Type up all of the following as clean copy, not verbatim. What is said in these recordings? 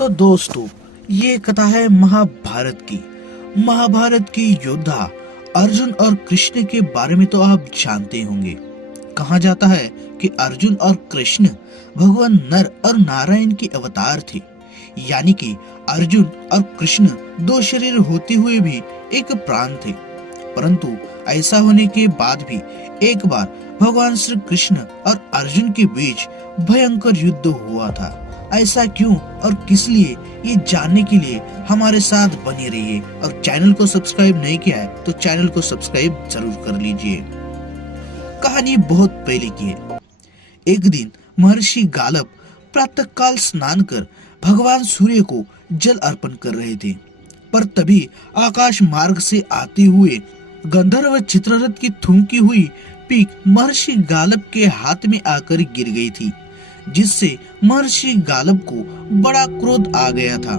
तो दोस्तों, ये कथा है महाभारत की। महाभारत की योद्धा अर्जुन और कृष्ण के बारे में तो आप जानते होंगे। कहा जाता है कि अर्जुन और कृष्ण भगवान नर और नारायण के अवतार थे, यानी कि अर्जुन और कृष्ण दो शरीर होते हुए भी एक प्राण थे। परंतु ऐसा होने के बाद भी एक बार भगवान श्री कृष्ण और अर्जुन के बीच भयंकर युद्ध हुआ था। ऐसा क्यों और किस लिए, ये जानने के लिए हमारे साथ बने रहिए। और चैनल को सब्सक्राइब नहीं किया है तो चैनल को सब्सक्राइब जरूर कर लीजिए। कहानी बहुत पहले की है। एक दिन महर्षि गालब प्रातः काल स्नान कर भगवान सूर्य को जल अर्पण कर रहे थे, पर तभी आकाश मार्ग से आते हुए गंधर्व चित्ररथ की थूकी हुई पीक महर्षि गालब के हाथ में आकर गिर गई थी, जिससे महर्षि गालब को बड़ा क्रोध आ गया था।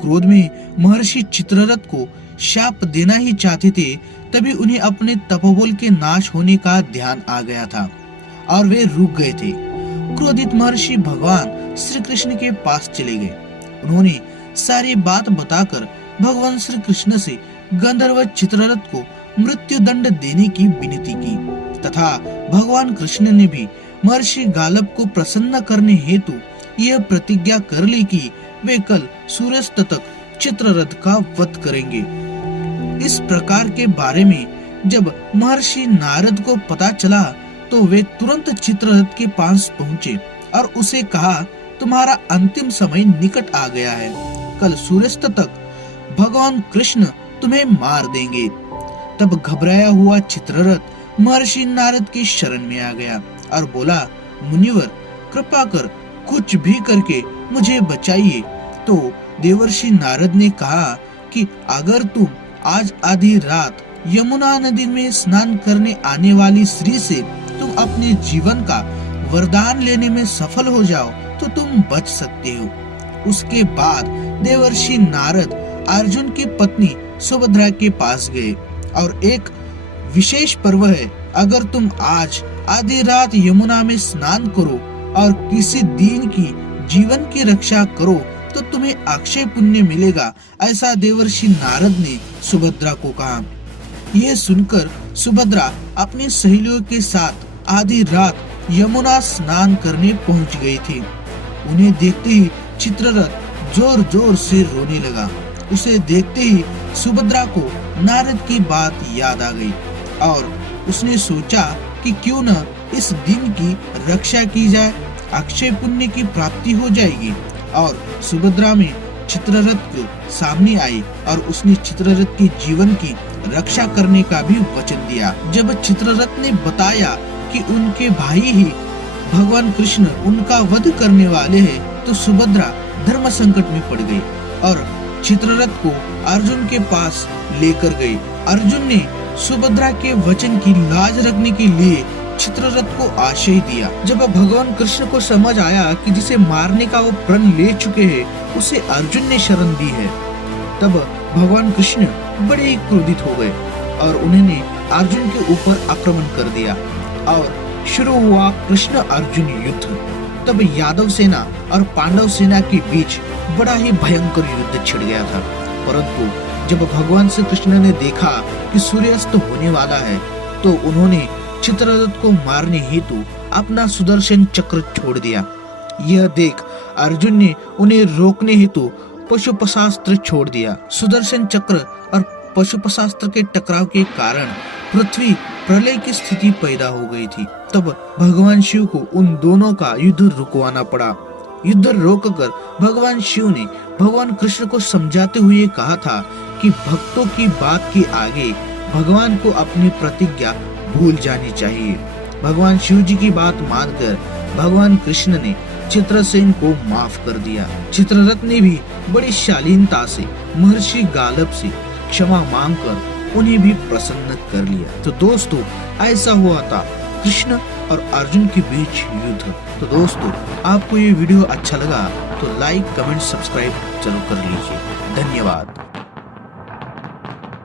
क्रोध में महर्षि चित्ररथ को शाप देना ही चाहते थे, तभी उन्हें अपने तपोबल के नाश होने का ध्यान आ गया था और वे रुक गए थे। क्रोधित महर्षि भगवान श्री कृष्ण के पास चले गए। उन्होंने सारी बात बताकर भगवान श्री कृष्ण से गंधर्व चित्ररथ को मृत्यु दंड देने की विनती की तथा भगवान कृष्ण ने भी महर्षि गालब को प्रसन्न करने हेतु यह प्रतिज्ञा कर ली कि वे कल सूर्यास्त तक चित्ररथ का वध करेंगे। इस प्रकार के बारे में जब महर्षि नारद को पता चला तो वे तुरंत चित्ररथ के पास पहुँचे और उसे कहा, तुम्हारा अंतिम समय निकट आ गया है। कल सूर्यास्त तक भगवान कृष्ण तुम्हें मार देंगे। तब घबराया हुआ चित्ररथ महर्षि नारद की शरण में आ गया और बोला, मुनिवर कृपा कर कुछ भी करके मुझे बचाइए। तो देवर्षि नारद ने कहा कि अगर तुम आज आधी रात यमुना नदी में स्नान करने आने वाली स्त्री से तुम अपने जीवन का वरदान लेने में सफल हो जाओ तो तुम बच सकते हो। उसके बाद देवर्षि नारद अर्जुन की पत्नी सुभद्रा के पास गए और एक विशेष पर्व है, अगर तुम आज आधी रात यमुना में स्नान करो और किसी दीन की जीवन की रक्षा करो तो तुम्हें अक्षय पुण्य मिलेगा, ऐसा देवर्षि नारद ने सुभद्रा को कहा। यह सुनकर सुभद्रा अपनी सहेलियों के साथ आधी रात यमुना स्नान करने पहुंच गई थी। उन्हें देखते ही चित्ररथ जोर जोर से रोने लगा। उसे देखते ही सुभद्रा को नारद की बात याद आ गई और उसने सोचा कि क्यों न इस दिन की रक्षा की जाए, अक्षय पुण्य की प्राप्ति हो जाएगी। और सुभद्रा में चित्ररथ के सामने आई और उसने चित्ररथ के जीवन की रक्षा करने का भी वचन दिया। जब चित्ररथ ने बताया कि उनके भाई ही भगवान कृष्ण उनका वध करने वाले हैं, तो सुभद्रा धर्म संकट में पड़ गई और चित्ररथ को अर्जुन के पास लेकर गई। अर्जुन ने सुभद्रा के वचन की लाज रखने के लिए चित्ररथ को आश्रय दिया। जब भगवान कृष्ण को समझ आया कि जिसे मारने का वो प्रण ले चुके हैं उसे अर्जुन ने शरण दी है, तब भगवान कृष्ण बड़े ही क्रोधित हो गए और उन्होंने अर्जुन के ऊपर आक्रमण कर दिया और शुरू हुआ कृष्ण अर्जुन युद्ध। तब यादव सेना और पांडव सेना के बीच बड़ा ही भयंकर युद्ध छिड़ गया था। परंतु जब भगवान श्री कृष्ण ने देखा कि सूर्यास्त होने वाला है तो उन्होंने चित्ररथ को मारने हेतु अपना सुदर्शन चक्र छोड़ दिया। यह देख अर्जुन ने उन्हें रोकने हेतु पशुपशास्त्र छोड़ दिया। सुदर्शन चक्र और पशुपशास्त्र के टकराव के कारण पृथ्वी प्रलय की स्थिति पैदा हो गई थी। तब भगवान शिव को उन दोनों का युद्ध रुकवाना पड़ा। युद्ध रोककर भगवान शिव ने भगवान कृष्ण को समझाते हुए कहा था कि भक्तों की बात के आगे भगवान को अपनी प्रतिज्ञा भूल जानी चाहिए। भगवान शिव जी की बात मानकर भगवान कृष्ण ने चित्रसेन को माफ कर दिया। चित्ररथ ने भी बड़ी शालीनता से महर्षि गालब से क्षमा मांगकर उन्हें भी प्रसन्न कर लिया। तो दोस्तों, ऐसा हुआ था कृष्ण और अर्जुन के बीच युद्ध। तो दोस्तों, आपको ये वीडियो अच्छा लगा तो लाइक, कमेंट, सब्सक्राइब जरूर कर लीजिए। धन्यवाद।